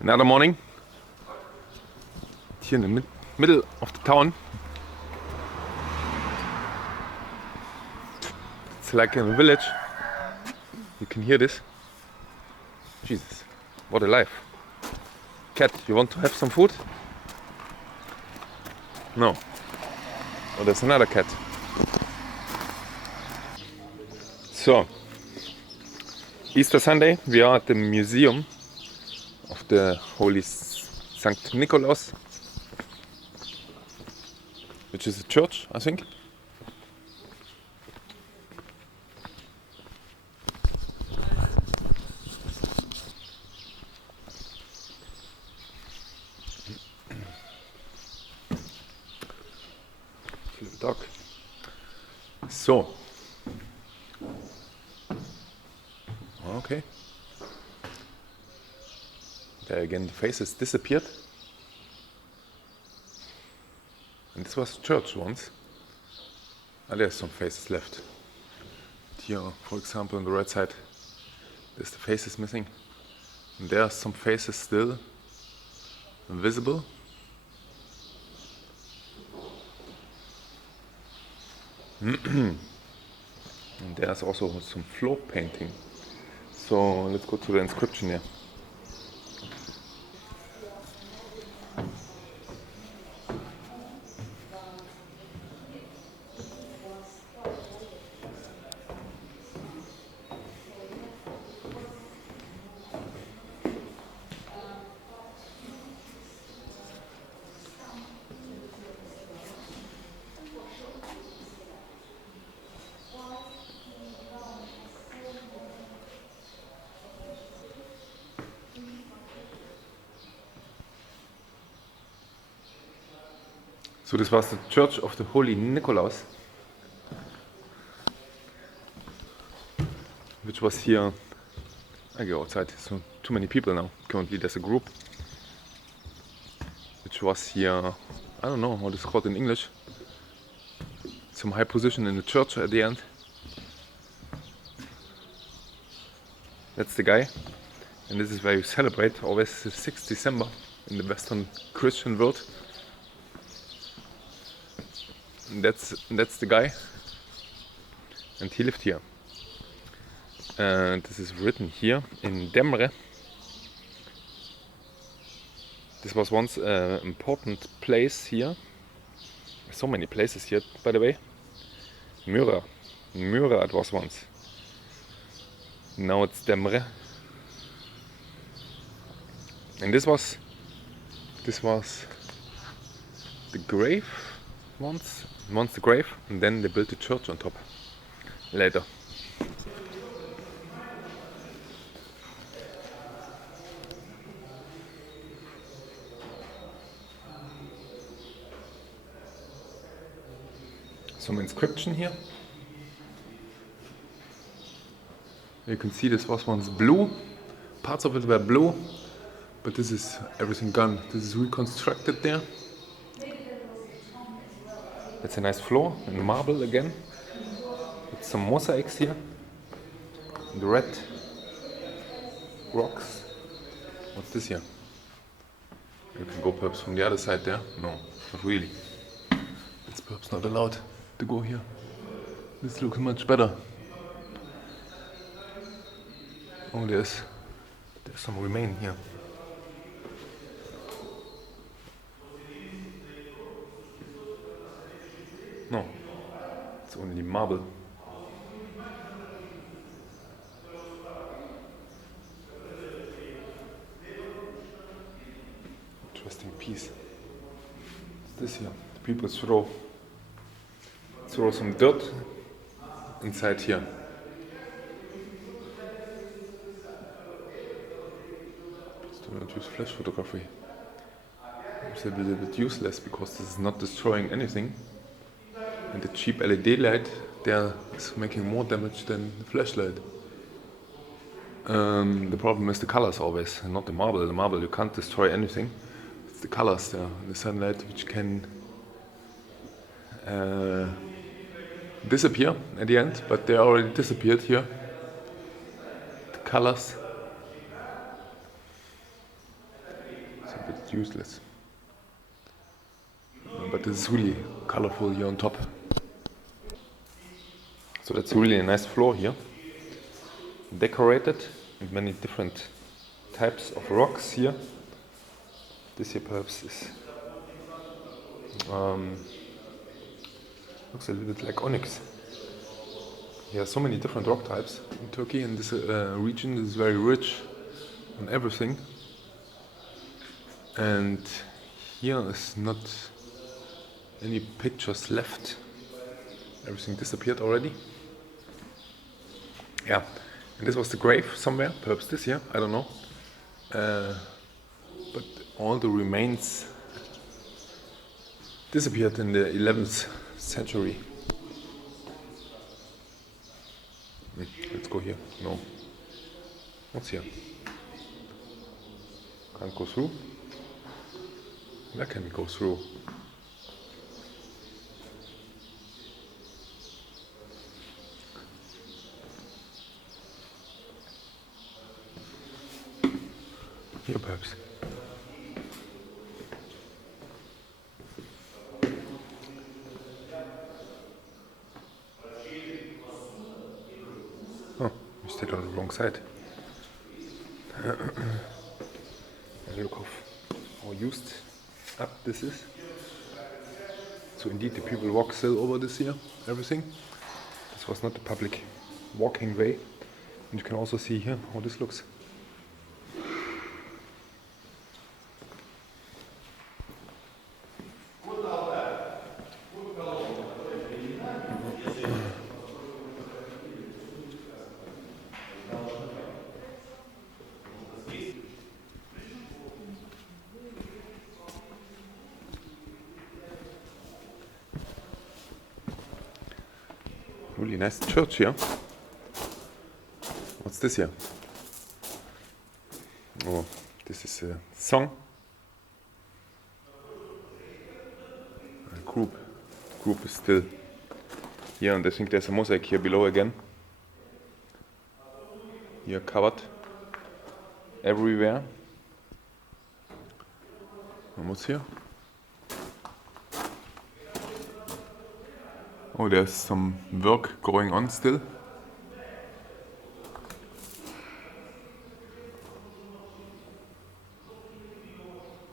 Another morning here in the middle of the town. It's like in a village. You can hear this. Jesus, what a life. Cat, you want to have some food? No. Oh, there's another cat. So, Easter Sunday, we are at the museum of the Holy St. Nicholas, which is a church, I think. Little dog. So, okay. There again, the faces disappeared. And this was a church once. And there's some faces left. Here, for example, on the right side, there's the faces missing. And there are some faces still visible. And there's also some floor painting. So let's go to the inscription here. So this was the Church of the Holy Nicholas, which was here. I go outside, so too many people now. Currently there's a group which was here, I don't know how this is called in English, some high position in the church at the end. That's the guy, and this is where you celebrate always the 6th December in the Western Christian world. And that's the guy, and he lived here. And this is written here in Demre. This was once an important place here. So many places here, by the way. Myra it was once. Now it's Demre. And this was the grave once the grave, and then they built a church on top later. Some inscription here. You can see this was once blue. Parts of it were blue, but this is everything gone. This is reconstructed there. That's a nice floor in marble again. With some mosaics here. The red rocks. What's this here? You can go perhaps from the other side there. No, not really. It's perhaps not allowed to go here. This looks much better. Oh, there's some remain here. No, it's only marble. Interesting piece. What's this here? The people throw some dirt inside here. Do not use flash photography. It's a little bit useless because this is not destroying anything. And the cheap LED light there is making more damage than the flashlight. The problem is the colors always, and not the marble. The marble you can't destroy anything. It's the colors there, the sunlight, which can disappear at the end, but they already disappeared here. The colors It's useless. But this is really colorful here on top. So that's really a nice floor here. Decorated with many different types of rocks here. This here perhaps is looks a little bit like onyx. There are so many different rock types in Turkey, and this region is very rich on everything. And here is not any pictures left. Everything disappeared already. Yeah, and this was the grave somewhere, perhaps this here, I don't know. But all the remains disappeared in the 11th century. Let's go here. No. What's here? Can't go through. Where can we go through? Here perhaps. Oh, we stayed on the wrong side. And look how used up this is. So indeed the people walk still over this here, everything. This was not a public walking way. And you can also see here how this looks. Really nice church here. What's this here? Oh, this is a song. A group is still here, and I think there's a mosaic here below again. Here covered everywhere. And what's here? Oh, there's some work going on still.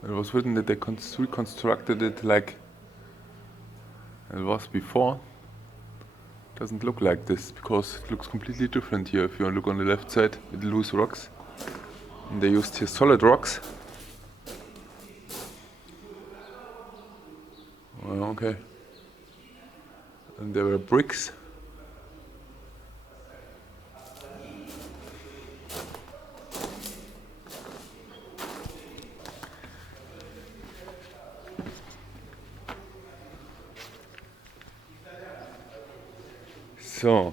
It was written that they reconstructed it like it was before. It doesn't look like this because it looks completely different here. If you look on the left side with loose rocks, and they used here solid rocks. Oh, okay. And there were bricks. So.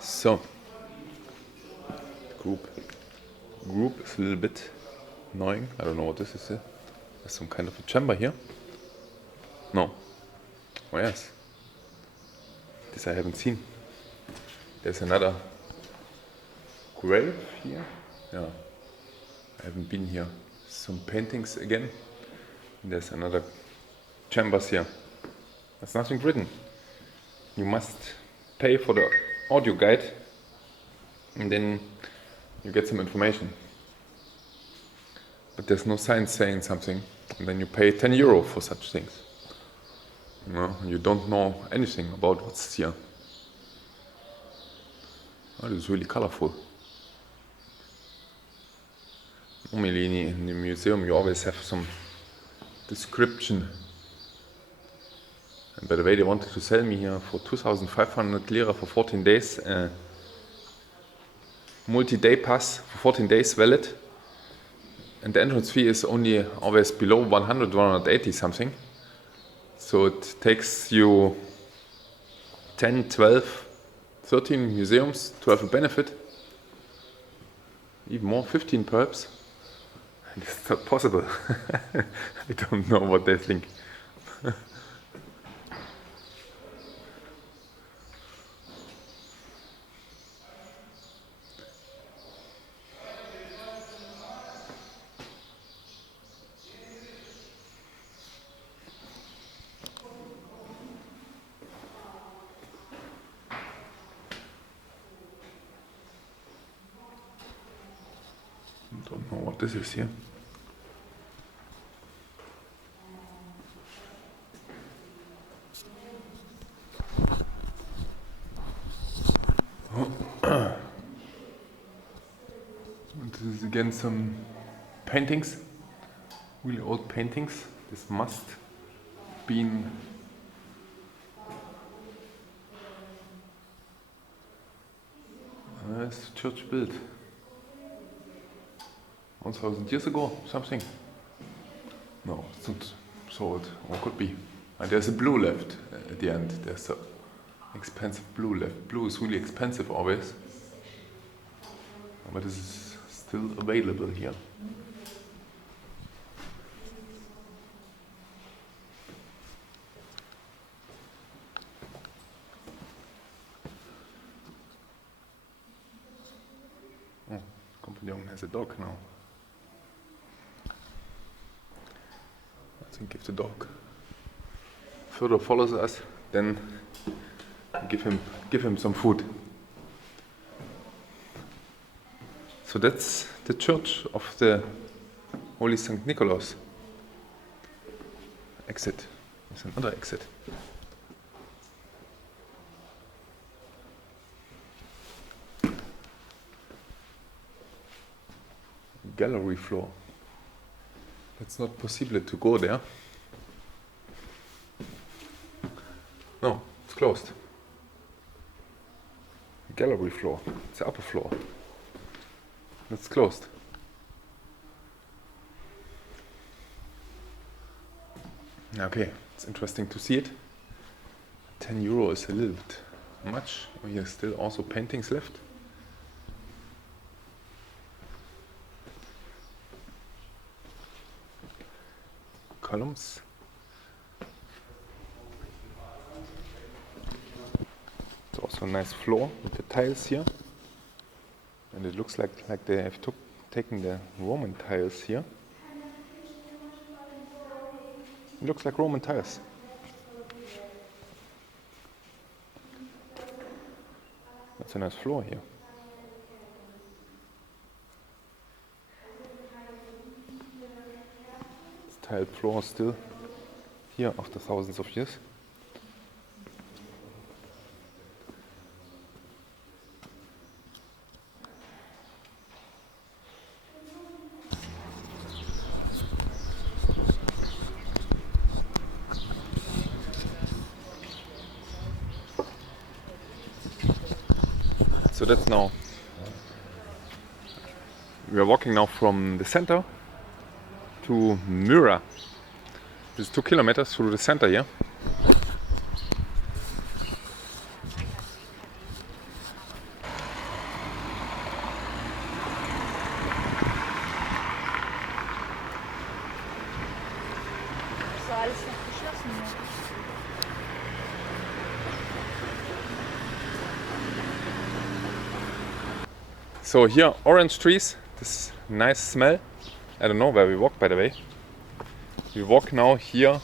So, group is a little bit annoying. I don't know what this is. There's some kind of a chamber here. No. Oh yes. This I haven't seen. There's another grave here. Yeah. I haven't been here. Some paintings again. And there's another chambers here. There's nothing written. You must pay for the audio guide, and then you get some information. But there's no sign saying something, and then you pay 10 euro for such things. You know, you don't know anything about what's here. Oh, this is really colorful. Normally in the museum you always have some description. And by the way, they wanted to sell me here for 2,500 lira for 14 days. Multi-day pass for 14 days valid. And the entrance fee is only always below 100, 180 something. So it takes you 10, 12, 13 museums to have a benefit. Even more, 15 perhaps. It's not possible. I don't know what they think. Don't know what this is here. This is again some paintings, really old paintings. This must been it's a church built 1,000 years ago, something. No, it's not so old, or could be. And there's a blue left at the end. There's a expensive blue left. Blue is really expensive always, but this is still available here. Oh, companion has a dog now. I think if the dog further follows us, then give him some food. So that's the church of the Holy St. Nicholas. Exit. There's another exit. Gallery floor. It's not possible to go there. No, it's closed. Gallery floor. It's the upper floor. It's closed. Okay, it's interesting to see it. 10 euro is a little bit much. Here's still also paintings left. Columns. It's also a nice floor with the tiles here. And it looks like they have taken the Roman tiles here. It looks like Roman tiles. That's a nice floor here. This tiled floor still here after thousands of years. So that's now, we are walking now from the center to Myra. This is 2 kilometers through the center here. So here, orange trees, this nice smell. I don't know where we walk, by the way. We walk now here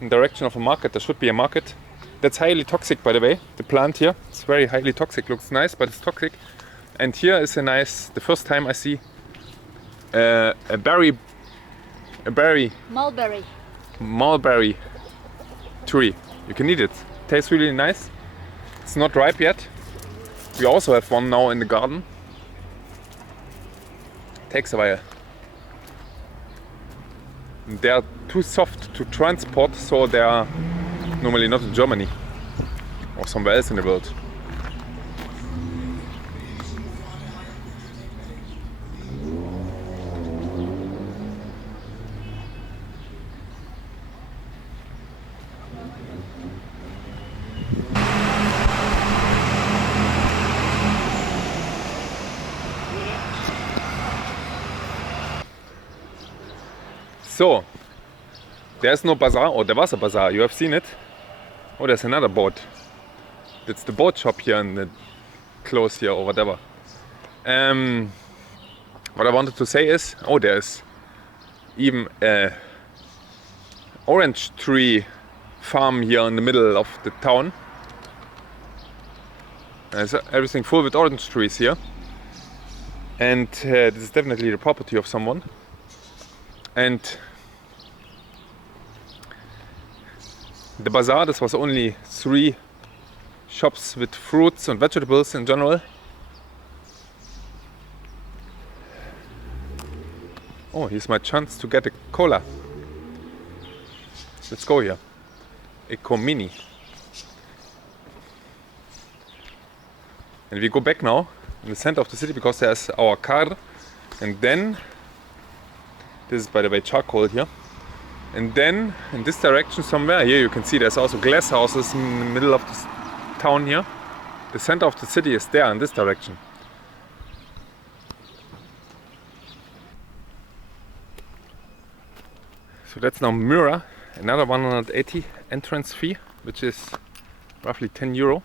in the direction of a market. There should be a market. That's highly toxic, by the way. The plant here, it's very highly toxic. Looks nice, but it's toxic. And here is a nice, the first time I see a mulberry tree. You can eat it. Tastes really nice. It's not ripe yet. We also have one now in the garden. Takes a while. They are too soft to transport, so they are normally not in Germany or somewhere else in the world. So, there's no bazaar, or there was a bazaar, you have seen it. Oh, there's another boat. That's the boat shop here in the close here or whatever. What I wanted to say is, oh, there's even a orange tree farm here in the middle of the town. There's everything full with orange trees here. And this is definitely the property of someone. And the bazaar, this was only 3 shops with fruits and vegetables in general. Oh, here's my chance to get a cola. Let's go here. Eco Mini. And we go back now in the center of the city because there's our car. And then, this is by the way charcoal here. And then in this direction somewhere, here you can see there's also glass houses in the middle of this town here. The center of the city is there in this direction. So that's now Myra, another 180 entrance fee, which is roughly 10 euro.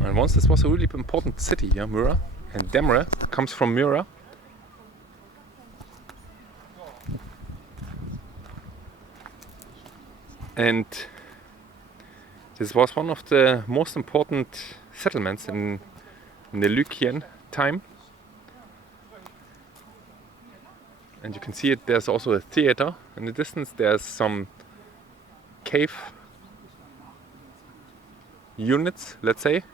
And once this was a really important city here, Myra, and Demre comes from Myra. And this was one of the most important settlements in the Lycian time. And you can see it, there's also a theater. In the distance there's some cave units, let's say.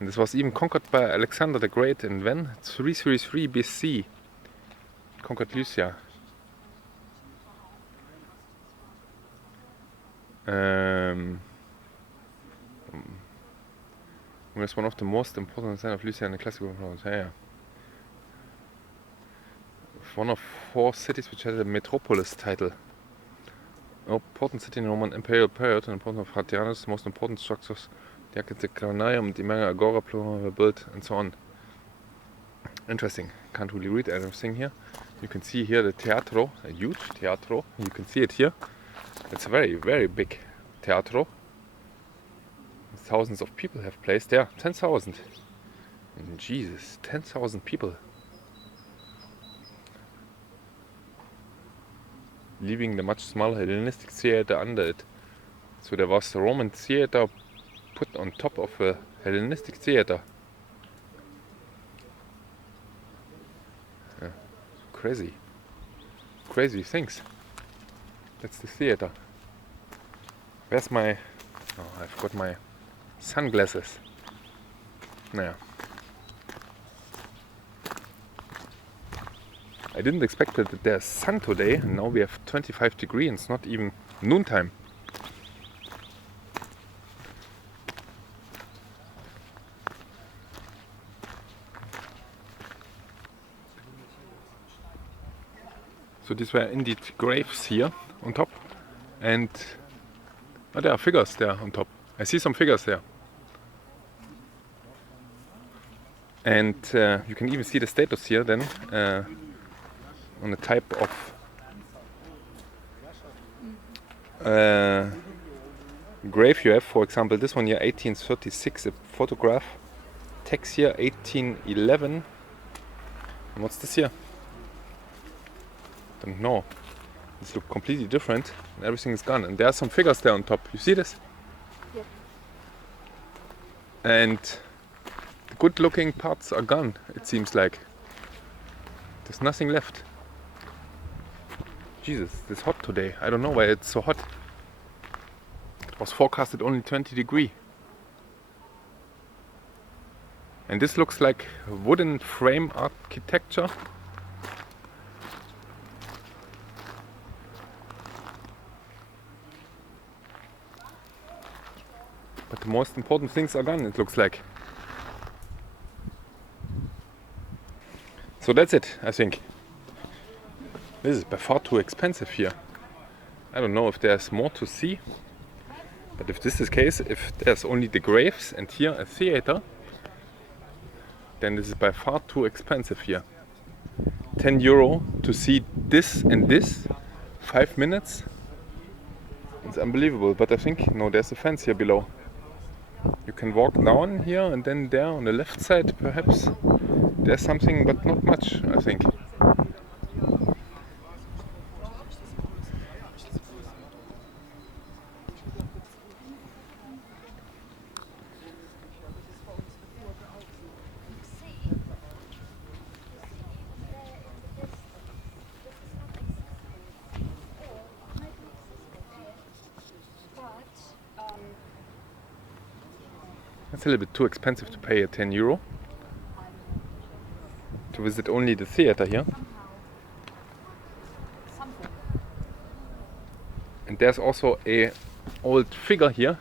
And this was even conquered by Alexander the Great in when? 333 BC. Conquered Lycia. It was one of the most important centers of Lycia in the classical province. Yeah. One of 4 cities which had a metropolis title. Important city in the Roman imperial period, and important of Hadrianus, the most important structures, the architecture, the mega agora were built, and so on. Interesting. Can't really read everything here. You can see here the teatro, a huge teatro. You can see it here. It's a very, very big teatro. Thousands of people have placed there. 10,000. Jesus, 10,000 people. Leaving the much smaller Hellenistic theater under it. So there was a Roman theater put on top of a Hellenistic theater. Yeah. Crazy. Crazy things. That's the theater. Where's my... Oh, I forgot my sunglasses. Naja. I didn't expect that there's sun today, and now we have 25 degrees and it's not even noontime. So these were indeed graves here on top, and there are figures there on top. I see some figures there. And you can even see the status here then on the type of grave you have. For example, this one here, 1836, a photograph. Text here, 1811. And what's this here? Don't know. This looks completely different. And everything is gone. And there are some figures there on top. You see this? Yep. And the good looking parts are gone, it seems like. There's nothing left. Jesus, it's hot today. I don't know why it's so hot. It was forecasted only 20 degrees. And this looks like wooden frame architecture. But the most important things are gone, it looks like. So that's it, I think. This is by far too expensive here. I don't know if there's more to see. But if this is the case, if there's only the graves and here a theater, then this is by far too expensive here. 10 euro to see this and this, 5 minutes. It's unbelievable, but I think, no, there's a fence here below. You can walk down here and then there on the left side perhaps there's something, but not much, I think. It's a little bit too expensive to pay a 10 euro to visit only the theater here. And there's also a old figure here.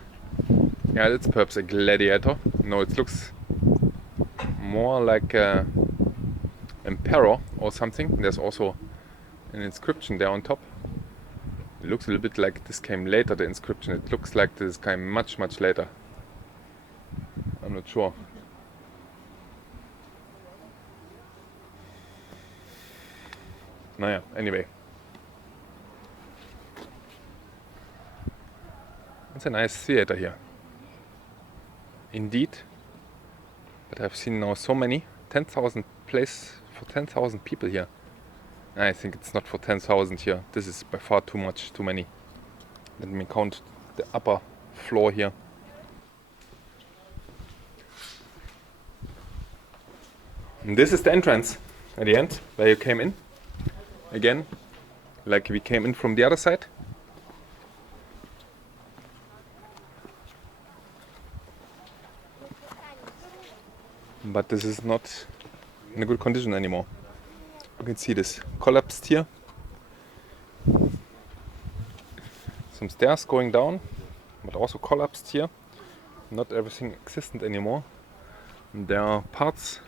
Yeah, that's perhaps a gladiator. No, it looks more like a emperor or something. There's also an inscription there on top. It looks a little bit like this came later, the inscription. It looks like this came much later. I'm not sure. Naja, anyway. It's a nice theater here. Indeed. But I've seen now so many. 10,000 place for 10,000 people here. I think it's not for 10,000 here. This is by far too much, too many. Let me count the upper floor here. And this is the entrance at the end, where you came in. Again, like we came in from the other side. But this is not in a good condition anymore. You can see this collapsed here. Some stairs going down, but also collapsed here. Not everything existent anymore. And there are parts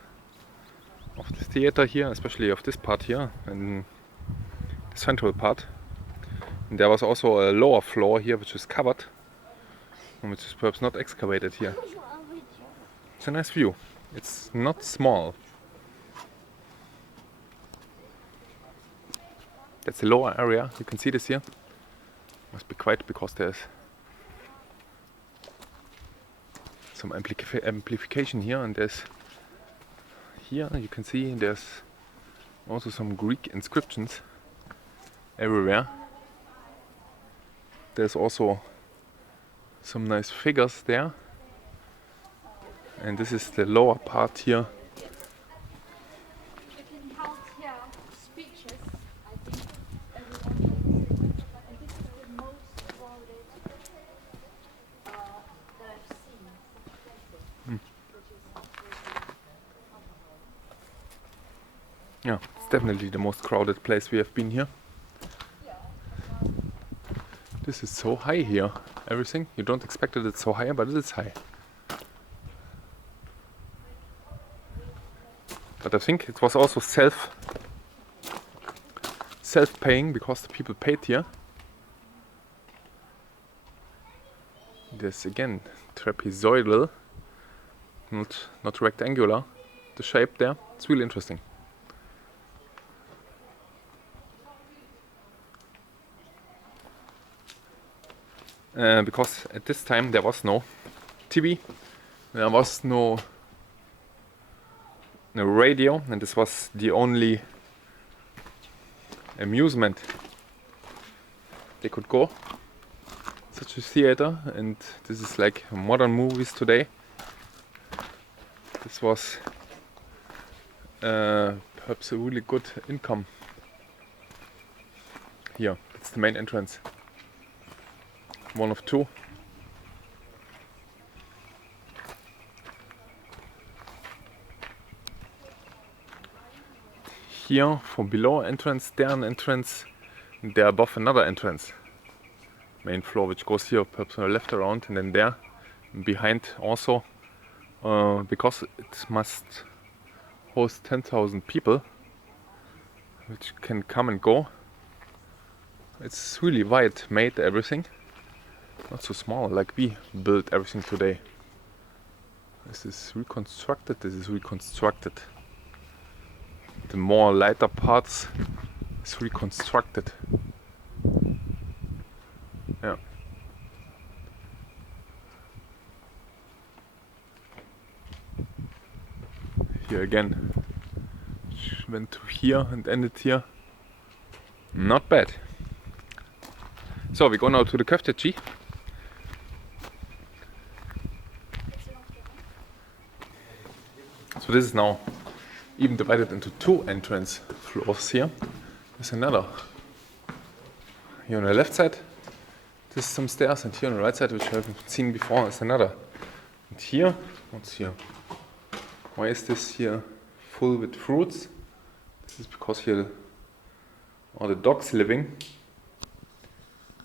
of the theater here, especially of this part here, and the central part. And there was also a lower floor here which is covered, and which is perhaps not excavated here. It's a nice view. It's not small. That's the lower area, you can see this here. Must be quiet because there's some amplification here, and there's here you can see there's also some Greek inscriptions everywhere. There's also some nice figures there, and this is the lower part here. Yeah, it's definitely the most crowded place we have been here. This is so high here, everything. You don't expect it, it's so high, but it is high. But I think it was also self-paying because the people paid here. There's again trapezoidal, not rectangular, the shape there. It's really interesting. Because at this time there was no TV, there was no radio, and this was the only amusement they could go. Such a theater, and this is like modern movies today. This was perhaps a really good income. Here, it's the main entrance. One of two. Here for below entrance, there an entrance, and there above another entrance. Main floor which goes here perhaps on the left around, and then there and behind also, because it must host 10,000 people which can come and go. It's really wide made, everything. not so small like we built everything today. This is reconstructed, this is reconstructed. The more lighter parts is reconstructed. Yeah. Here again. Went to here and ended here. Not bad. So we go now to the amphitheatre. So this is now even divided into two entrance floors here. There's another. Here on the left side, there's some stairs, and here on the right side, which I haven't seen before, is another. And here, what's here? Why is this here full with fruits? This is because here are the dogs living.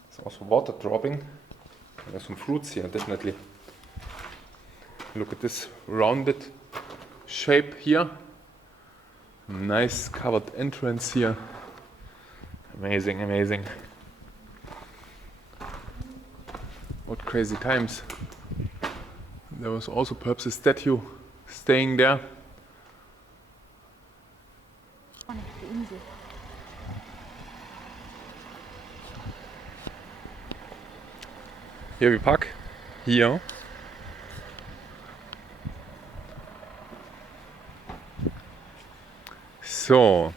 There's also water dropping. There's some fruits here, definitely. Look at this rounded shape here. Nice covered entrance here. Amazing, amazing. What crazy times. There was also perhaps a statue staying there. Here we park. Here. So.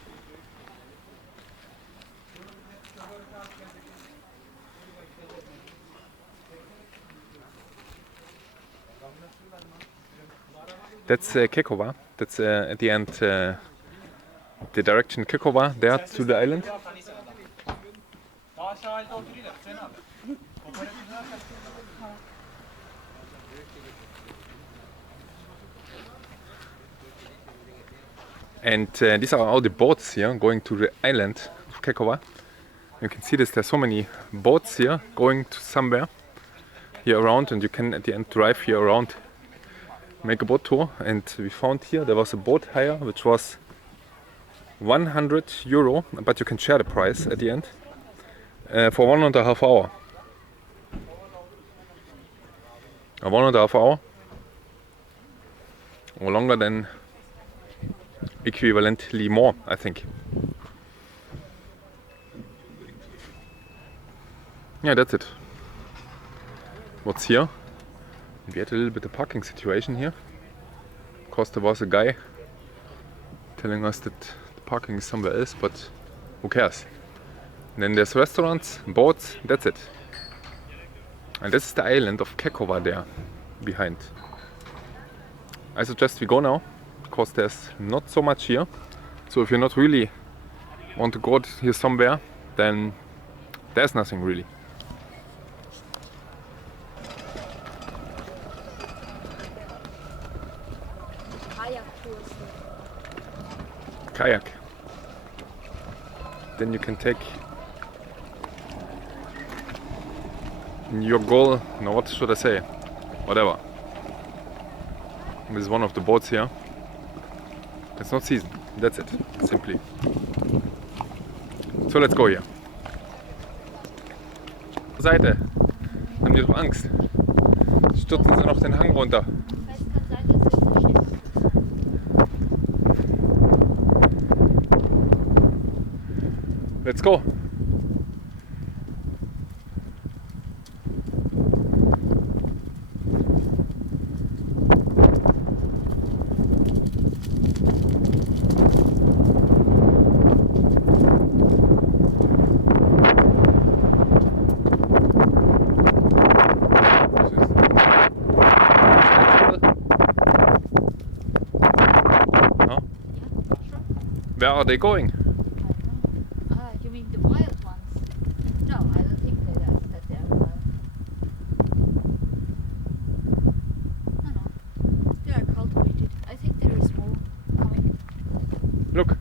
That's Kekova. That's at the end the direction Kekova, there to the island. And these are all the boats here going to the island of Kekova. You can see this, there's so many boats here going to somewhere here around, and you can at the end drive here around, make a boat tour. And we found here there was a boat hire which was 100 euro, but you can share the price at the end for 1.5 hour. 1.5 hour or longer than equivalently more, I think. Yeah, that's it. What's here? We had a little bit of parking situation here. Of course, there was a guy telling us that the parking is somewhere else, but who cares? And then there's restaurants, boats, that's it. And this is the island of Kekova there behind. I suggest we go now, because there's not so much here. So if you're not really want to go here somewhere, then there's nothing really. Kayak. Then you can take your goal. No, what should I say? Whatever. This is one of the boats here. It's not season. That's it. Simply. So let's go here. Seite. Haben die doch Angst? Stürzen sie noch den Hang runter. Let's go. Where are they going? You mean the wild ones? No, I don't think that they are wild. No, they are cultivated. I think there is more coming. Look.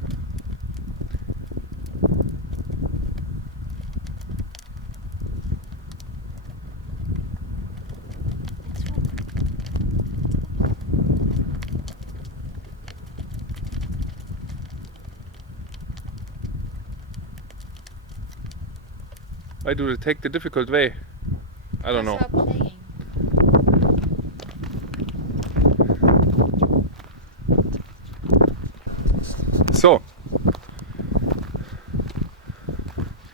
Let's walk. Why do they take the difficult way? I don't know. Start playing. So,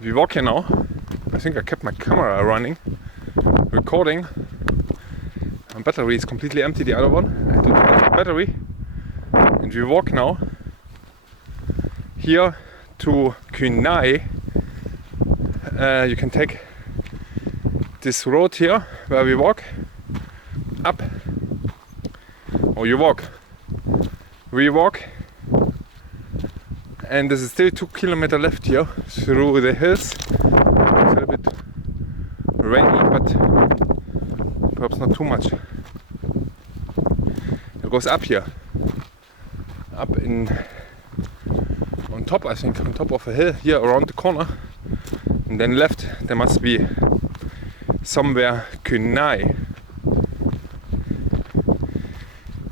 we walk here now. I think I kept my camera running, recording. My battery is completely empty, the other one. I had to charge the battery. And we walk now here to Kynai. You can take this road here where we walk up, or you walk, we walk, and there's still 2 kilometers left here through the hills. It's a little bit rainy, but perhaps not too much. It goes up here, up on top, I think, on top of a hill here around the corner, and then left there must be somewhere Kynai.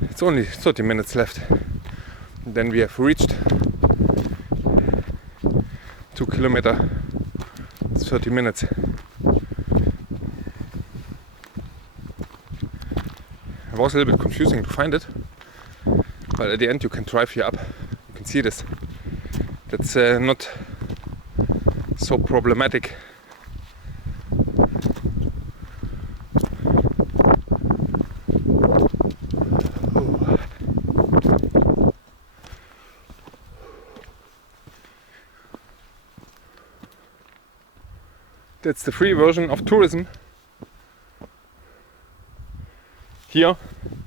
It's only 30 minutes left. And then we have reached 2 kilometers, 30 minutes. It was a little bit confusing to find it, but at the end you can drive here up. You can see this. That's not so problematic. That's the free version of tourism. Here,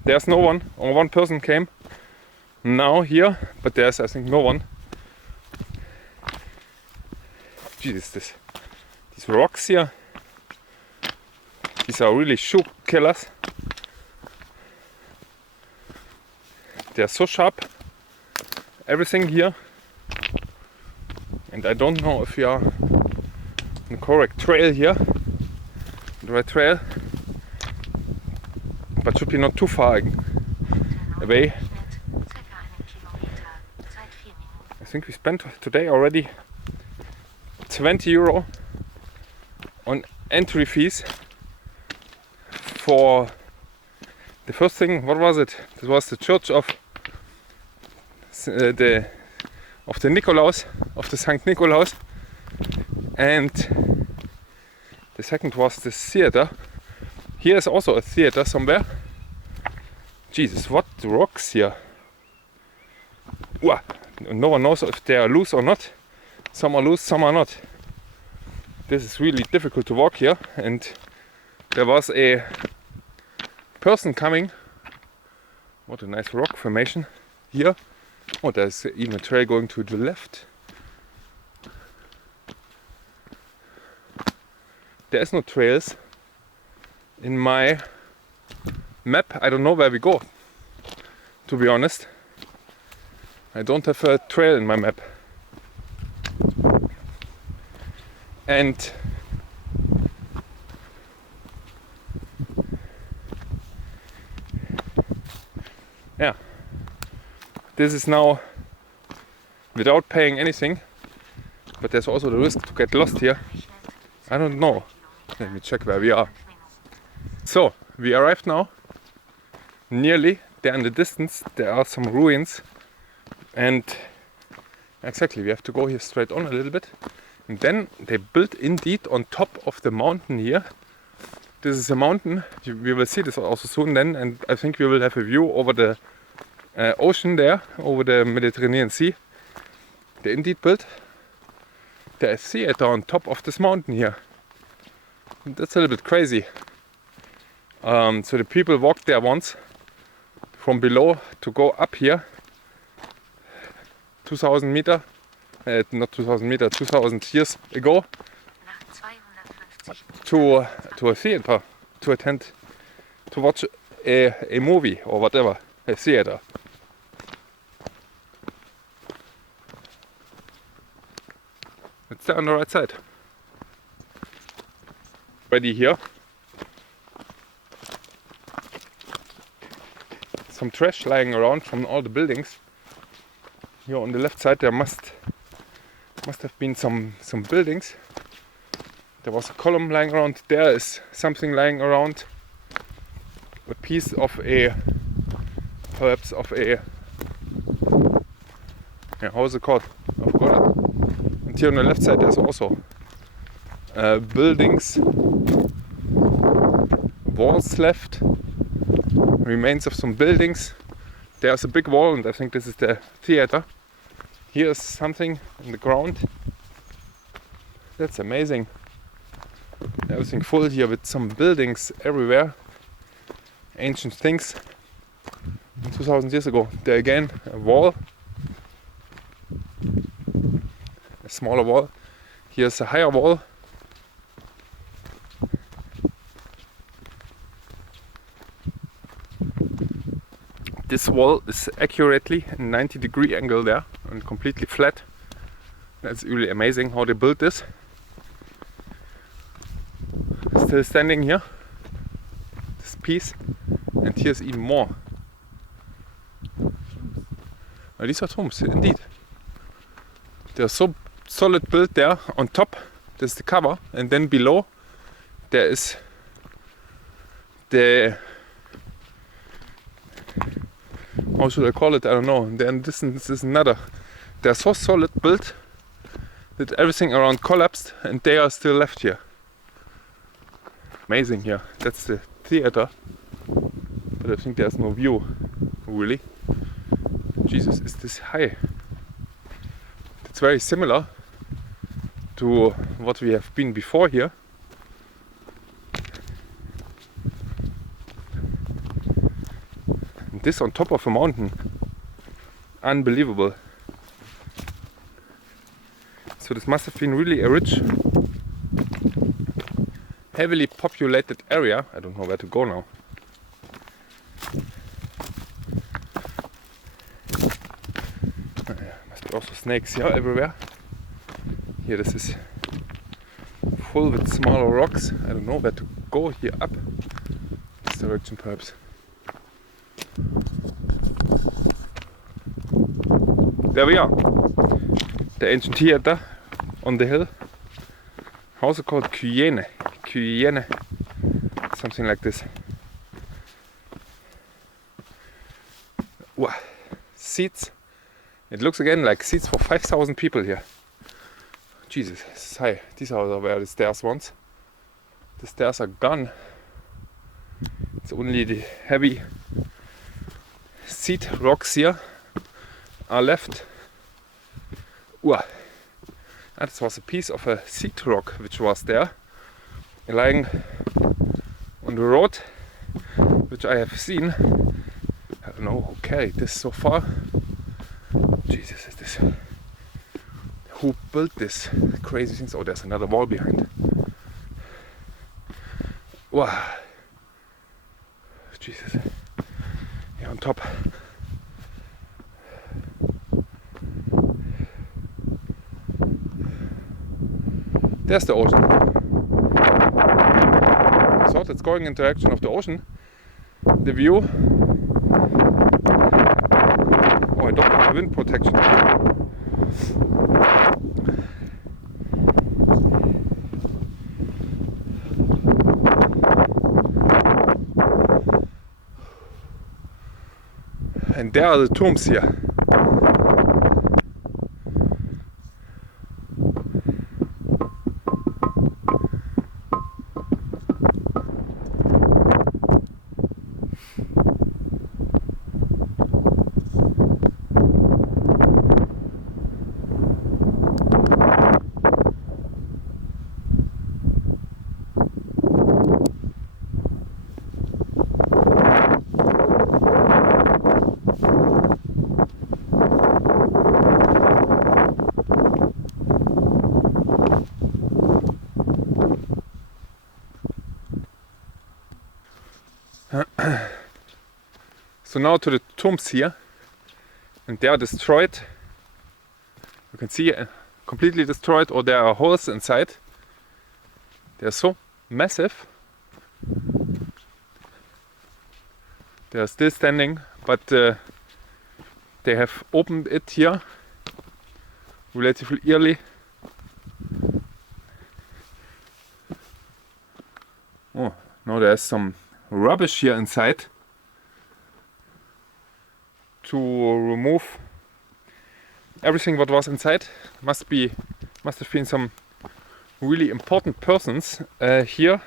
there's no one, or one person came now here, but there's, I think, no one. Jesus, these rocks here, these are really shoe killers. They are so sharp, everything here, and I don't know if we are on the correct trail here, the right trail, but should be not too far away. I think we spent today already 20 euro on entry fees for the first thing. What was it? It was the church of the Nikolaus, of the St. Nikolaus, and the second was the theater. Here is also a theater somewhere. Jesus, what rocks here! Wow. No one knows if they are loose or not. Some are loose, some are not. This is really difficult to walk here, and there was a person coming. What a nice rock formation here. Oh, there's even a trail going to the left. There is no trails in my map. I don't know where we go, to be honest. I don't have a trail in my map. And yeah, this is now without paying anything, but there's also the risk to get lost here. I don't know. Let me check where we are. So, we arrived now. Nearly there in the distance there are some ruins, and exactly we have to go here straight on a little bit, and then they built indeed on top of the mountain here. This is a mountain, we will see this also soon then, and I think we will have a view over the ocean there, over the Mediterranean Sea. They indeed built the theater on top of this mountain here. And that's a little bit crazy. So the people walked there once from below to go up here 2000 meters, not 2000 meters, 2000 years ago, to a theater, to attend, to watch a movie or whatever, a theater. It's there on the right side. Ready here. Some trash lying around from all the buildings. Here on the left side there must have been some buildings There was a column lying around. There is something lying around. A piece of a, perhaps of a, yeah, how is it called? I forgot it. And here on the left side there's also buildings, walls left, remains of some buildings. There's a big wall, and I think this is the theater. Here is something in the ground. That's amazing. Everything full here with some buildings everywhere. Ancient things. 2000 years ago. There again, a wall. A smaller wall. Here's a higher wall. This wall is accurately a 90-degree angle there and completely flat. That's really amazing how they built this. Still standing here, this piece, and here's even more. Now, these are tombs, indeed. They're so solid built there. On top, there's the cover, and then below there is the, how should I call it? I don't know. And then this is another. They're so solid built that everything around collapsed, and they are still left here. Amazing here. That's the theater, but I think there's no view, really. Jesus, is this high? It's very similar to what we have been before here. And this on top of a mountain. Unbelievable. So this must have been really a rich, heavily populated area. I don't know where to go now. Must be also snakes here everywhere. Here this is full with smaller rocks. I don't know where to go here up. This direction perhaps. There we are. The ancient theater on the hill. How's it called? Cuyene. Cuyene. Something like this. Wow. Seats. It looks again like seats for 5,000 people here. Jesus, this is high. These are where the stairs once. The stairs are gone. It's only the heavy seat rocks here are left. Wow. That was a piece of a seat rock which was there, lying on the road, which I have seen. I don't know who carried this so far. Jesus, is this? Who built this crazy things? Oh, there's another wall behind. Wow. Jesus. Here on top. There's the ocean. So it's going in the direction of the ocean. The view. Oh, I don't have wind protection. And there are the tombs here. So now to the tombs here, and they are destroyed. You can see completely destroyed, or there are holes inside. They are so massive. They are still standing, but they have opened it here relatively early. Oh, now there's some rubbish here inside to remove everything what was inside. Must have been some really important persons here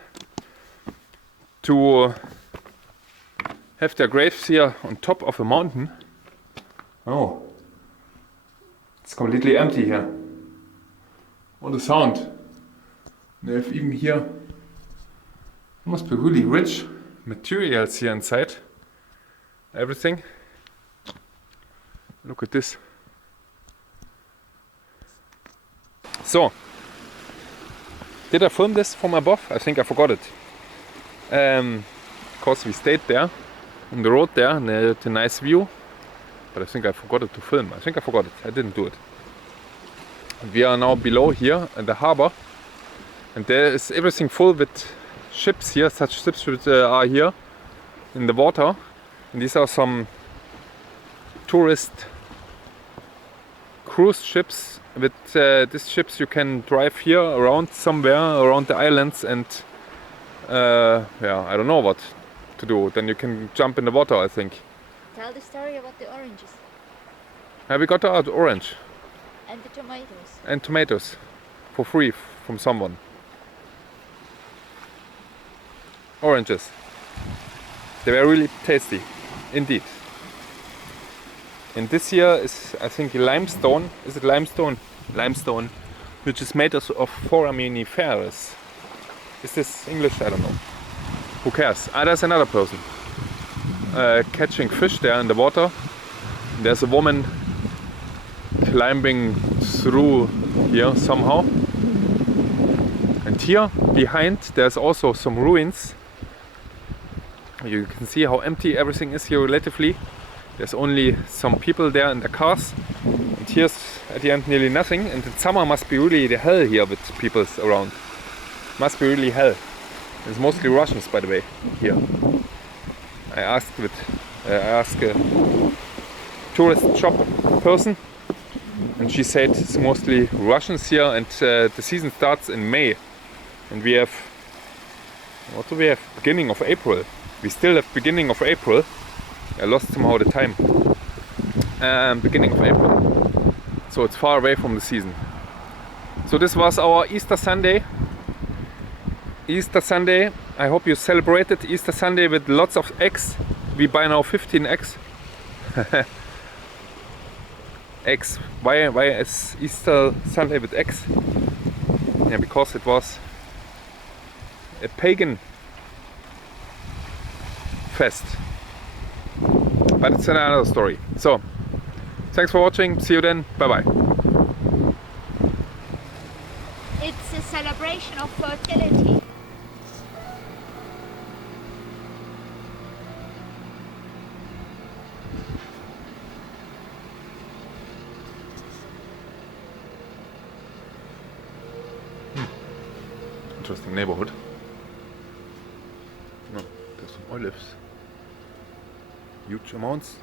to have their graves here on top of a mountain. Oh, it's completely empty here. What a sound. They have even here, must be really rich materials here inside. Everything. Look at this. So, did I film this from above? I think I forgot it. Of course we stayed there on the road there and had a nice view, but I think I forgot it to film. I think I forgot it. I didn't do it. We are now below here at the harbor, and there is everything full with ships here. Such ships are here in the water, and these are some tourist cruise ships. With these ships you can drive here around somewhere around the islands, and yeah, I don't know what to do. Then you can jump in the water, I think. Tell the story about the oranges. We got out orange And the tomatoes. and tomatoes for free from someone. Oranges. They were really tasty, indeed. And this here is, I think, limestone. Is it limestone? Limestone, which is made of foraminiferous. Is this English? I don't know. Who cares? Ah, there's another person catching fish there in the water. There's a woman climbing through here somehow. And here behind there's also some ruins. You can see how empty everything is here relatively. There's only some people there in the cars, and here's at the end nearly nothing. And in summer must be really the hell here with people around. Must be really hell. It's mostly Russians, by the way, here. I asked a tourist shop person, and she said it's mostly Russians here, and the season starts in May. And we have, what do we have? Beginning of April. We still have beginning of April. I lost somehow the time. Beginning of April. So it's far away from the season. So this was our Easter Sunday. Easter Sunday. I hope you celebrated Easter Sunday with lots of eggs. We buy now 15 eggs. Eggs. Why is Easter Sunday with eggs? Yeah, because it was a pagan fest. But it's another story. So, thanks for watching. See you then. Bye bye. It's a celebration of fertility. Interesting neighborhood. No, there's some olives. Huge amounts.